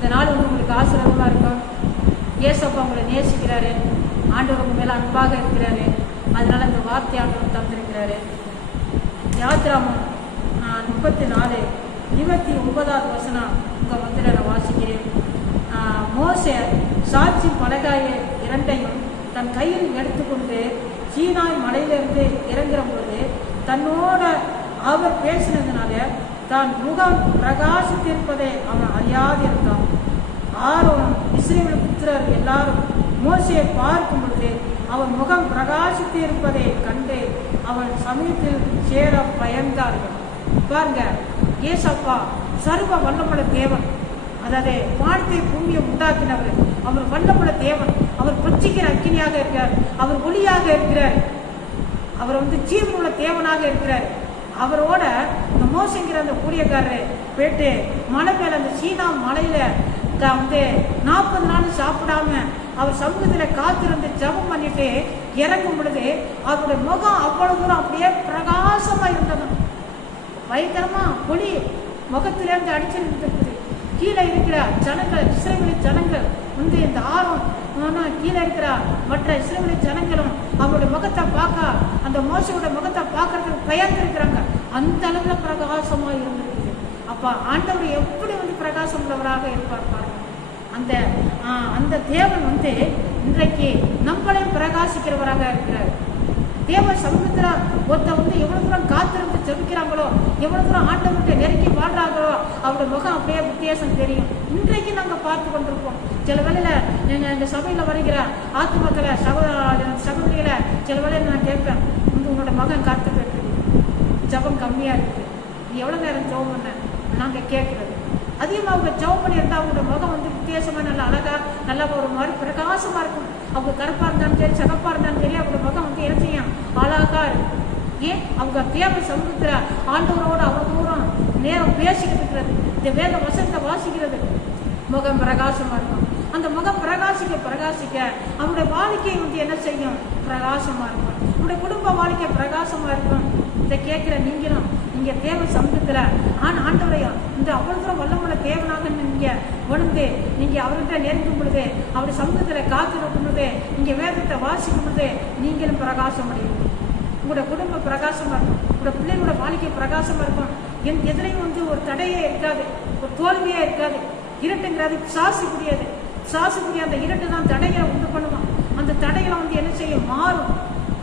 இந்த நாள் வந்து உங்களுக்கு ஆசீர்வாதமாக இருக்கும் ஏசப்பா உங்களை நேசிக்கிறாரு. ஆண்டவர் உங்கள் மேலே அன்பாக இருக்கிறாரு. அதனால் இந்த வார்த்தை ஆண்டவர் தந்திருக்கிறாரு. யாத்ராமம் முப்பத்தி நாலு இருபத்தி ஒன்பதாவது வசனம் உங்கள் மந்திர நான் வாசிக்கிறேன். மோச சாட்சி பலகாய இரண்டையும் தன் கையில் எடுத்துக்கொண்டு சீனாய் மலையிலிருந்து இறங்குற போது தன்னோட அவர் பேசினதுனால தான் முகம் பிரகாசித்திருப்பதை அவன் அறியாது இருந்தான் ஆரோன் இஸ்ரேல் புத்திரர் எல்லாரும் மோசையை பார்க்கும் பொழுது அவன் முகம் பிரகாசித்திருப்பதை கண்டு அவன் சமீபத்தில் சேர பயந்தார்கள். பாருங்க ஏசப்பா சர்வ வல்லமுள்ள தேவன். அதாவது வானத்தை பூமியை உண்டாக்கினவர். அவர் வல்லமுள்ள தேவன். அவர் பச்சிக்கிற அக்கினியாக இருக்கிறார். அவர் ஒளியாக இருக்கிறார். அவர் வந்து ஜீவனுள்ள தேவனாக இருக்கிறார். அவரோட இந்த மோசங்கிற அந்த கூலியக்காரரு போயிட்டு மலை மேல அந்த சீனா மலையில வந்து நாற்பது நாள் சாப்பிடாம அவர் சமூகத்தில் காத்திருந்து ஜெபம் பண்ணிட்டு இறங்கும் பொழுது அவருடைய முகம் அவ்வளவு தூரம் அப்படியே பிரகாசமா இருந்தது. பயங்கரமா ஒளி முகத்திலிருந்து அடிச்சிருந்தது கீழே இருக்கிற ஜனங்கள் இஸ்ரேலி ஜனங்கள் வந்து இந்த ஆர்வம் கீழே இருக்கிற மற்ற இஸ்ரேலி ஜனங்களும் அவருடைய முகத்தை பார்க்க அந்த மோசையோட முகத்தை பார்க்கறதுக்கு பயந்துருக்கிறாங்க. அந்த அளவில் பிரகாசமாக இருந்திருக்குது அப்போ ஆண்டவர் எப்படி வந்து பிரகாசம் உள்ளவராக இருப்பார் பாருங்க. அந்த அந்த தேவன் வந்து இன்றைக்கு நம்மளையும் பிரகாசிக்கிறவராக இருக்கிறார். தேவ சமூகத்தில் ஒருத்த வந்து எவ்வளோ தூரம் காத்திருந்து ஜெபிக்கிறாங்களோ எவ்வளோ தூரம் ஆண்டவர்கிட்ட நெருக்கி வாழ்றாங்களோ அவரோட முகம் அப்படியே வித்தியாசம் தெரியும். இன்றைக்கு நாங்கள் பார்த்து கொண்டிருப்போம். சில வேலையில் எங்க இந்த சபையில் வருகிற ஆத்துமக்களை சகோதர சகோதரிகளை சில வேளையில் நான் கேட்பேன் உங்களோட மகன் காத்துட்டு இருக்குது ஜபம் கம்மியாக இருக்குது நீ எவ்வளோ நேரம் ஜெபம் பண்ண? நாங்கள் கேட்குறது. அதிகமாக அவங்க ஜெபம் பண்ணியிருந்தா அவங்களோட முகம் வந்து வித்தியாசமாக நல்லா அழகாக நல்லா ஒரு மாதிரி பிரகாசமாக இருக்கும். அவங்க கருப்பாக இருந்தாலும் சரி சகப்பா இருந்தாலும் சரி அவங்க முகம் வந்து என்ன செய்யும்? அழகா இருக்கும். ஏன்? அவங்க தேவை சமூகத்தில் ஆண்டவரோடு அவ்வளோ தூரம் நேரம் பேசிக்கிட்டு இருக்கிறது. இந்த வேத வசனத்தை வாசிக்கிறது. முகம் பிரகாசமாக இருக்கும். அந்த முகம் பிரகாசிக்க பிரகாசிக்க அவருடைய வாழ்க்கை வந்து என்ன செய்யும்? பிரகாசமா இருக்கும். உங்களுடைய குடும்ப வாழ்க்கை பிரகாசமா இருக்கும். இதை கேட்கிற நீங்களும் நீங்க தேவ சமூகத்துல ஆண் ஆண்டவரையும் இந்த அவ்வளவு தூரம் வல்லமுள்ள தேவனாக நீங்க உணர்ந்து நீங்க அவர்கிட்ட நெருங்கும் பொழுது அவருடைய சமூகத்துல காத்திருக்கும் பொழுது நீங்க வேதத்தை வாசிக்கும் பொழுது நீங்களும் பிரகாசம் அடையும். உங்களோட குடும்பம் பிரகாசமா இருக்கும். உங்களோட பிள்ளைகளோட வாழ்க்கை பிரகாசமா இருக்கும். என் எதிரையும் வந்து ஒரு தடையே இருக்காது. ஒரு தோல்வியே இருக்காது. இருட்டுங்கிறது சாசிக்கூடியது சாசிக்கூடிய அந்த இருட்டு தான் தடையை உண்டு பண்ணுவான் அந்த தடையில வந்து என்ன செய்யும்? மாறும்.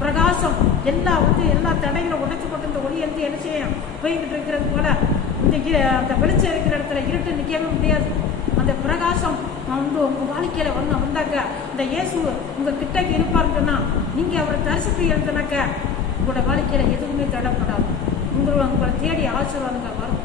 பிரகாசம் எல்லா வந்து எல்லா தடைகளை உடைச்சு போட்டு இந்த ஒளி வந்து என்ன செய்யும்? போய்கிட்டு இருக்கிறது போல. இந்த அந்த வெளிச்சம் இருக்கிற இடத்துல இருட்டு நிற்கவே முடியாது. அந்த பிரகாசம் வந்து உங்க வாழ்க்கையில வந்து வந்தாக்க இந்த இயேசு உங்க கிட்டக்கு இருப்பாருன்னா நீங்கள் நீங்க அவரை தரிசிப்பு இருந்தனாக்க உங்களோட வாழ்க்கையில எதுவுமே தடைப்படாது. உங்களை உங்களை தேடி ஆசீர்வாதங்கள் வரும்.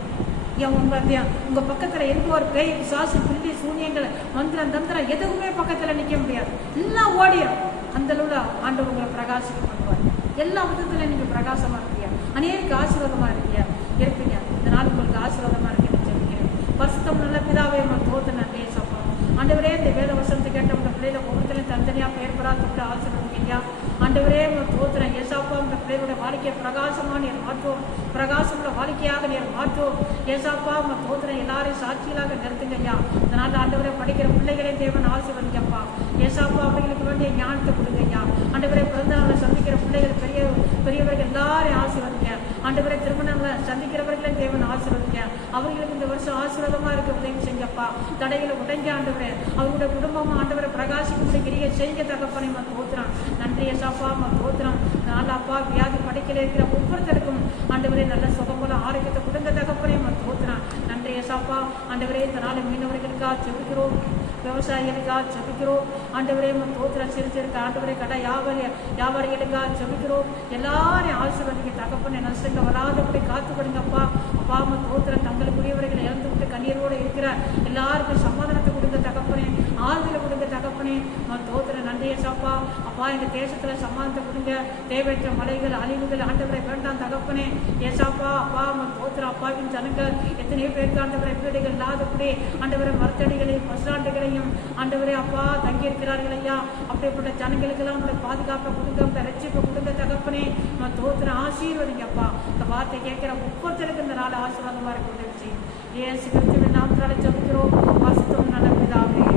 ஏன் உங்க தே- உங்க பக்கத்துல எந்த ஒரு பேய் சாசு புள்ளி சூனியங்கள் மந்திரம் தந்திரம் எதுவுமே பக்கத்துல நிக்க முடியாது. எல்லாம் ஓடிடும் அந்த அளவுல ஆண்டவர் உங்களை பிரகாசிக்க பண்ணுவார். எல்லா விதத்துல நீங்க பிரகாசமா இருப்பீங்க. அநேருக்கு ஆசீர்வாதமா இருக்கியா இருப்பீங்க. இந்த நாள் உங்களுக்கு ஆசீர்வாதமா இருக்குன்னு சொல்லிக்கிறேன். பரிசுத்தம் நல்ல பிதாவே உங்கள் தோத்து நன்றி சப்பா ஆண்டவரே இந்த வேத வசனத்தை கேட்டவங்க பிள்ளைகளை ஒவ்வொருத்தரையும் தனித்தனியா பெயர் பெறா தொட்டு ஆண்டவரே போத்துறேன் ஏசாப்பா உங்க பிள்ளைகளுடைய வாழ்க்கையை பிரகாசமா நீர் மாற்றுவோம். பிரகாசமுள்ள வாழ்க்கையாக நீர் மாற்றுவோம். ஏசாப்பா உங்க போத்துறேன் எல்லாரையும் சாட்சிகளாக நிறுத்துங்க ஐயா இதனால ஆண்டவரே படிக்கிற பிள்ளைகளே தேவன் ஆசீர்வதிங்கப்பா. ஏசாப்பா அவர்களுக்கு வேண்டிய ஞானத்தை கொடுங்க ஐயா ஆண்டவரே பிறந்த சந்திக்கிற பிள்ளைகள் பெரிய பெரியவர்கள் எல்லாரையும் ஆசீர்வதிங்க. ஆண்டவரே திருமணங்களை சந்திக்கிறவர்களே தேவன் ஆசீர்வதிங்க. அவர்களுக்கு இந்த வருஷம் ஆசீர்வாதமா இருக்க உதவி செஞ்சப்பா. தடைகளை உடைஞ்ச ஆண்டவரே. அவங்களோட குடும்பம் ஆண்டவரை பிரகாசிக்கும்படி கிரிய செய்ய தகப்பனை ம தோத்துறான் நன்றி யசாப்பா ம தோத்துறான் நாளாப்பா வியாதி படைக்கல இருக்கிற ஒவ்வொருத்தருக்கும் ஆண்டவரே நல்ல சுகமுள்ள ஆரோக்கியத்தை கொடுங்க தகப்பனை ம தோத்துறான் நன்றி யசாப்பா ஆண்டவரே இந்த நாள் மீனவர்களுக்காக செபிக்கிறோம். விவசாயிகளுக்காக ஜபிக்கிறோம். ஆண்டவரே உம் சிரிச்சிருக்க ஆண்டவரே கடை வியாபாரி வியாபாரிகளுக்காக ஜபிக்கிறோம். எல்லாரையும் ஆசீர்வதிக்க தகப்பனை நஷ்டங்க வராதபடி காத்துக்கொடுங்கப்பா அப்பா அம்மா தோத்திரம் தங்களுக்குரியவர்களை இழந்து விட்டு கண்ணீரோடு இருக்கிற எல்லாருக்கும் சமாதானத்தை கொடுங்க தகப்பனே. ஆள் கொடுங்க நான் தோத்திர நன்றியை சாப்பா அப்பா எங்க தேசத்துல சமாதானத்தை கொடுங்க. தேவையற்ற மலைகள் அழிவுகள் ஆண்டவரை வேண்டாம் தகப்பனே. ஏசாப்பா அப்பா அம்மா தோத்திர அப்பாவின் ஜனங்கள் எத்தனையோ பேருக்கு ஆண்டவரை வீடுகள் இல்லாதபடி ஆண்டவரை மரத்தடிகளையும் பஸ்டாண்டுகளையும் ஆண்டவரே அப்பா தங்கியிருக்கிறார்கள் ஐயா. அப்படிப்பட்ட ஜனங்களுக்கெல்லாம் உங்களை பாதுகாப்பை கொடுங்க உங்களை ரட்சிப்பை கொடுங்க தகப்பனே. நான் தோத்திர ஆசீர்வதிங்க அப்பா. இந்த வார்த்தை கேட்கிற ஒவ்வொருத்தருக்கு இந்த நாள் ஆசீர்வாதமா இருக்க உதவி செய்யும் ஏசு கிறிஸ்துவின் நாமத்தால ஜெபிக்கிறோம். வாசித்தோம் நல்ல பிதாவே.